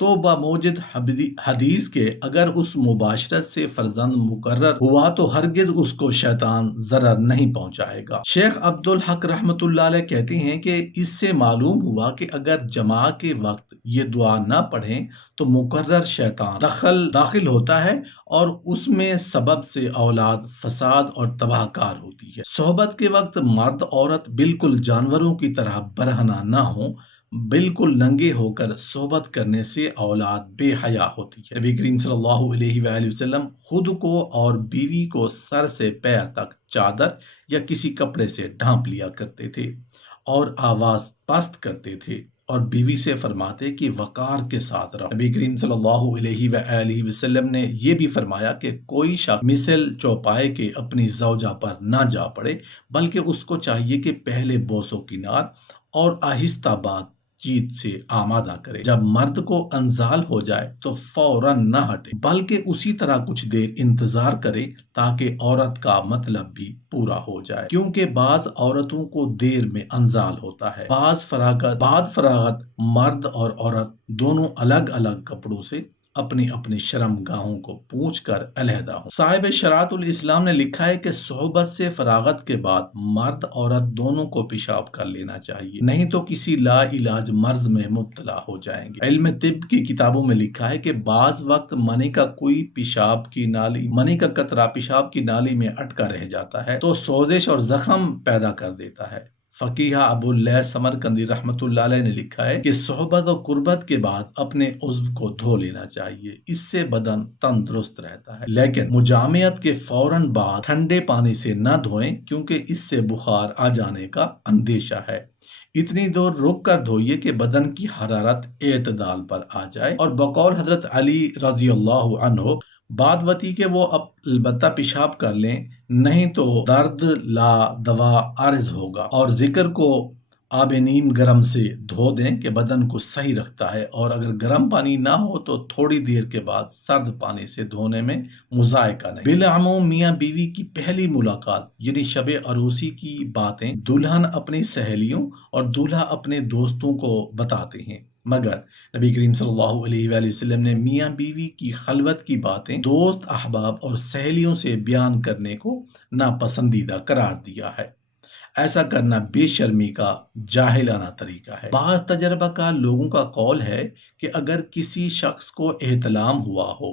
تو بموجب حدیث کے اگر اس مباشرت سے فرزند مقرر ہوا تو ہرگز اس کو شیطان ضرر نہیں پہنچائے گا۔ شیخ عبدالحق رحمۃ اللہ علیہ کہتے ہیں کہ اس سے معلوم ہوا کہ اگر جماع کے وقت یہ دعا نہ پڑھیں تو مقرر شیطان داخل ہوتا ہے اور اس میں سبب سے اولاد فساد اور تباہ کار ہوتی ہے۔ صحبت کے وقت مرد عورت بالکل جانوروں کی طرح برہنہ نہ ہوں، بالکل ننگے ہو کر صحبت کرنے سے اولاد بے حیا ہوتی ہے۔ نبی کریم صلی اللہ علیہ وآلہ وسلم خود کو اور بیوی کو سر سے پیر تک چادر یا کسی کپڑے سے ڈھانپ لیا کرتے تھے اور آواز پست کرتے تھے اور بیوی سے فرماتے کہ وقار کے ساتھ رہو۔ نبی کریم صلی اللہ علیہ وآلہ وسلم نے یہ بھی فرمایا کہ کوئی شخص مثل چوپائے کے اپنی زوجہ پر نہ جا پڑے، بلکہ اس کو چاہیے کہ پہلے بوس و کنار اور آہستہ بات چیت سے آمادہ کرے۔ جب مرد کو انزال ہو جائے تو فوراً نہ ہٹے، بلکہ اسی طرح کچھ دیر انتظار کرے تاکہ عورت کا مطلب بھی پورا ہو جائے، کیونکہ بعض عورتوں کو دیر میں انزال ہوتا ہے۔ بعد فراغت مرد اور عورت دونوں الگ الگ کپڑوں سے اپنی اپنی شرم گاہوں کو پوچھ کر علیحدہ ہوں۔ صاحب شرعۃ الاسلام نے لکھا ہے کہ صحبت سے فراغت کے بعد مرد عورت دونوں کو پیشاب کر لینا چاہیے، نہیں تو کسی لا علاج مرض میں مبتلا ہو جائیں گے۔ علم طب کی کتابوں میں لکھا ہے کہ بعض وقت منی کا قطرہ پیشاب کی نالی میں اٹکا رہ جاتا ہے تو سوزش اور زخم پیدا کر دیتا ہے۔ فقیہ ابو اللیث سمرقندی رحمۃ اللہ علیہ نے لکھا ہے کہ صحبت و قربت کے بعد اپنے عضو کو دھو لینا چاہیے، اس سے بدن تندرست رہتا ہے، لیکن مجامعت کے فوراً بعد ٹھنڈے پانی سے نہ دھوئیں کیونکہ اس سے بخار آ جانے کا اندیشہ ہے۔ اتنی دور رک کر دھوئیے کہ بدن کی حرارت اعتدال پر آ جائے، اور بقول حضرت علی رضی اللہ عنہ بات بتی کہ وہ البتہ پیشاب کر لیں، نہیں تو درد لا دوا عارض ہوگا، اور ذکر کو آب نیم گرم سے دھو دیں کہ بدن کو صحیح رکھتا ہے، اور اگر گرم پانی نہ ہو تو تھوڑی دیر کے بعد سرد پانی سے دھونے میں مذائقہ نہیں۔ بالعموم میاں بیوی کی پہلی ملاقات یعنی شب عروسی کی باتیں دلہن اپنی سہیلیوں اور دولہا اپنے دوستوں کو بتاتے ہیں، مگر نبی کریم صلی اللہ علیہ وآلہ وسلم نے میاں بیوی کی خلوت کی باتیں دوست احباب اور سہیلیوں سے بیان کرنے کو ناپسندیدہ قرار دیا ہے۔ ایسا کرنا بے شرمی کا جاہلانہ طریقہ ہے۔ بعض تجربہ کار لوگوں کا قول ہے کہ اگر کسی شخص کو احتلام ہوا ہو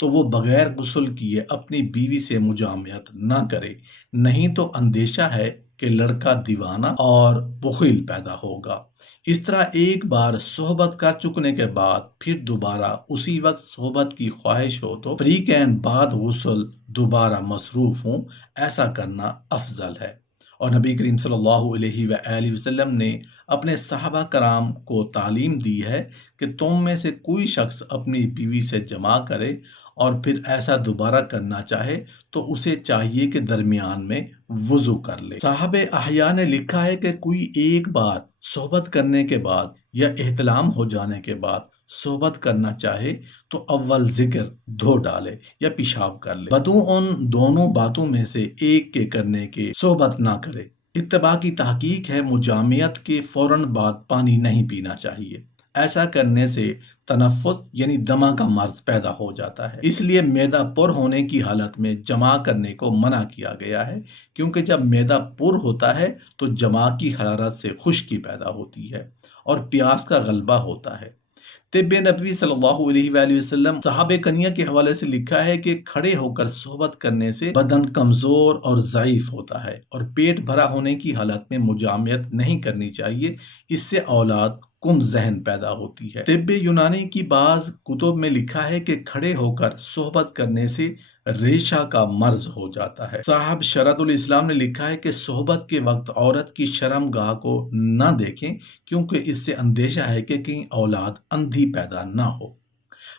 تو وہ بغیر غسل کیے اپنی بیوی سے مجامعت نہ کرے، نہیں تو اندیشہ ہے کہ لڑکا دیوانہ اور بخیل پیدا ہوگا۔ اس طرح ایک بار صحبت کر چکنے کے بعد پھر دوبارہ اسی وقت صحبت کی خواہش ہو تو فریقین بعد غسل دوبارہ مصروف ہوں، ایسا کرنا افضل ہے۔ اور نبی کریم صلی اللہ علیہ وآلہ وسلم نے اپنے صحابہ کرام کو تعلیم دی ہے کہ تم میں سے کوئی شخص اپنی بیوی سے جماع کرے اور پھر ایسا دوبارہ کرنا چاہے تو اسے چاہیے کہ درمیان میں وضو کر لے۔ صاحب احیاء نے لکھا ہے کہ کوئی ایک بار صحبت کرنے کے بعد یا احتلام ہو جانے کے بعد صحبت کرنا چاہے تو اول ذکر دھو ڈالے یا پیشاب کر لے، بدو ان دونوں باتوں میں سے ایک کے کرنے کے صحبت نہ کرے۔ اتباع کی تحقیق ہے مجامعت کے فوراً بعد پانی نہیں پینا چاہیے، ایسا کرنے سے تنفس یعنی دمہ کا مرض پیدا ہو جاتا ہے، اس لیے معدہ پر ہونے کی حالت میں جماع کرنے کو منع کیا گیا ہے، کیونکہ جب معدہ پر ہوتا ہے تو جماع کی حرارت سے خشکی پیدا ہوتی ہے اور پیاس کا غلبہ ہوتا ہے۔ طب نبوی صلی اللہ علیہ وآلہ وسلم صحابہ کنیہ کے حوالے سے لکھا ہے کہ کھڑے ہو کر صحبت کرنے سے بدن کمزور اور ضعیف ہوتا ہے، اور پیٹ بھرا ہونے کی حالت میں مجامعت نہیں کرنی چاہیے، اس سے اولاد کم ذہن پیدا ہوتی ہے۔ طب یونانی کی بعض کتب میں لکھا ہے کہ کھڑے ہو کر صحبت کرنے سے ریشہ کا مرض ہو جاتا ہے۔ صاحب شرعۃ الاسلام نے لکھا ہے کہ صحبت کے وقت عورت کی شرم گاہ کو نہ دیکھیں کیونکہ اس سے اندیشہ ہے کہ کہیں اولاد اندھی پیدا نہ ہو۔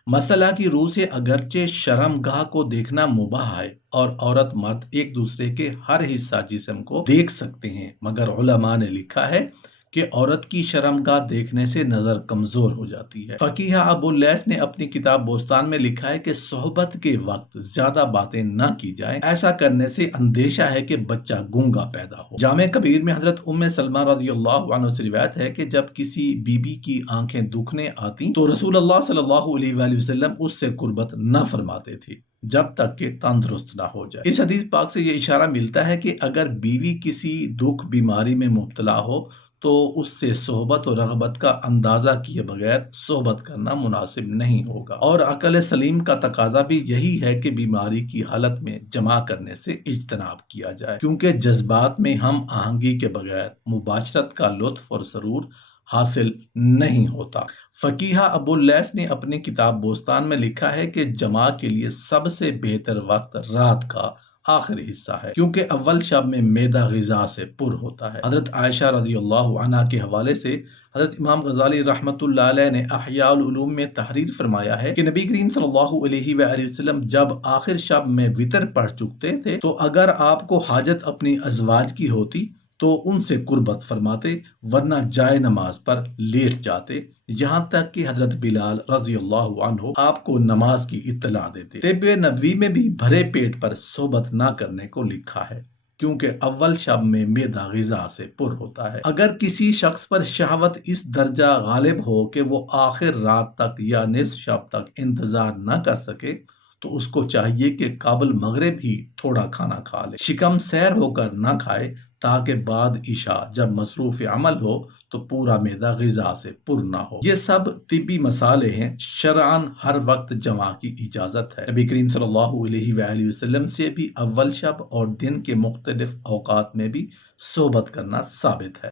مسئلہ کی روح سے اگرچہ شرم گاہ کو دیکھنا مباح ہے اور عورت مرد ایک دوسرے کے ہر حصہ جسم کو دیکھ سکتے ہیں، مگر علماء نے لکھا ہے کہ عورت کی شرمگاہ دیکھنے سے نظر کمزور ہو جاتی ہے۔ فقیہ ابو اللیث نے اپنی کتاب بوستان میں لکھا ہے کہ صحبت کے وقت زیادہ باتیں نہ کی جائیں، ایسا کرنے سے اندیشہ ہے کہ بچہ گونگا پیدا ہو۔ جامع کبیر میں حضرت ام سلمہ رضی اللہ عنہ سے روایت ہے کہ جب کسی بی بی کی آنکھیں دکھنے آتی تو رسول اللہ صلی اللہ علیہ وآلہ وسلم اس سے قربت نہ فرماتے تھے جب تک کہ تندرست نہ ہو جائے۔ اس حدیث پاک سے یہ اشارہ ملتا ہے کہ اگر بیوی کسی دکھ بیماری میں مبتلا ہو تو اس سے صحبت و رغبت کا اندازہ کیے بغیر صحبت کرنا مناسب نہیں ہوگا، اور عقل سلیم کا تقاضا بھی یہی ہے کہ بیماری کی حالت میں جمع کرنے سے اجتناب کیا جائے، کیونکہ جذبات میں ہم آہنگی کے بغیر مباشرت کا لطف اور سرور حاصل نہیں ہوتا۔ فقیہ ابو اللیث نے اپنی کتاب بوستان میں لکھا ہے کہ جماع کے لیے سب سے بہتر وقت رات کا آخری حصہ ہے، کیونکہ اول شب میں معدہ غذا سے پر ہوتا ہے۔ حضرت عائشہ رضی اللہ عنہا کے حوالے سے حضرت امام غزالی رحمۃ اللہ علیہ نے احیاء العلوم میں تحریر فرمایا ہے کہ نبی کریم صلی اللہ علیہ وآلہ وسلم جب آخر شب میں وتر پڑھ چکتے تھے تو اگر آپ کو حاجت اپنی ازواج کی ہوتی تو ان سے قربت فرماتے، ورنہ جائے نماز پر لیٹ جاتے، یہاں تک کہ حضرت بلال رضی اللہ عنہ آپ کو نماز کی اطلاع دیتے۔ طب نبوی میں بھی بھرے پیٹ پر صحبت نہ کرنے کو لکھا ہے، کیونکہ اول شب میں معدہ غذا سے پر ہوتا ہے۔ اگر کسی شخص پر شہوت اس درجہ غالب ہو کہ وہ آخر رات تک یا نصف شب تک انتظار نہ کر سکے تو اس کو چاہیے کہ قبل مغرب ہی تھوڑا کھانا کھا لے، شکم سیر ہو کر نہ کھائے، تاکہ بعد عشاء جب مصروف عمل ہو تو پورا معدہ غذا سے پر نہ ہو۔ یہ سب طبی مسائل ہیں، شرعاً ہر وقت جماع کی اجازت ہے۔ نبی کریم صلی اللہ علیہ وآلہ وسلم سے بھی اول شب اور دن کے مختلف اوقات میں بھی صحبت کرنا ثابت ہے۔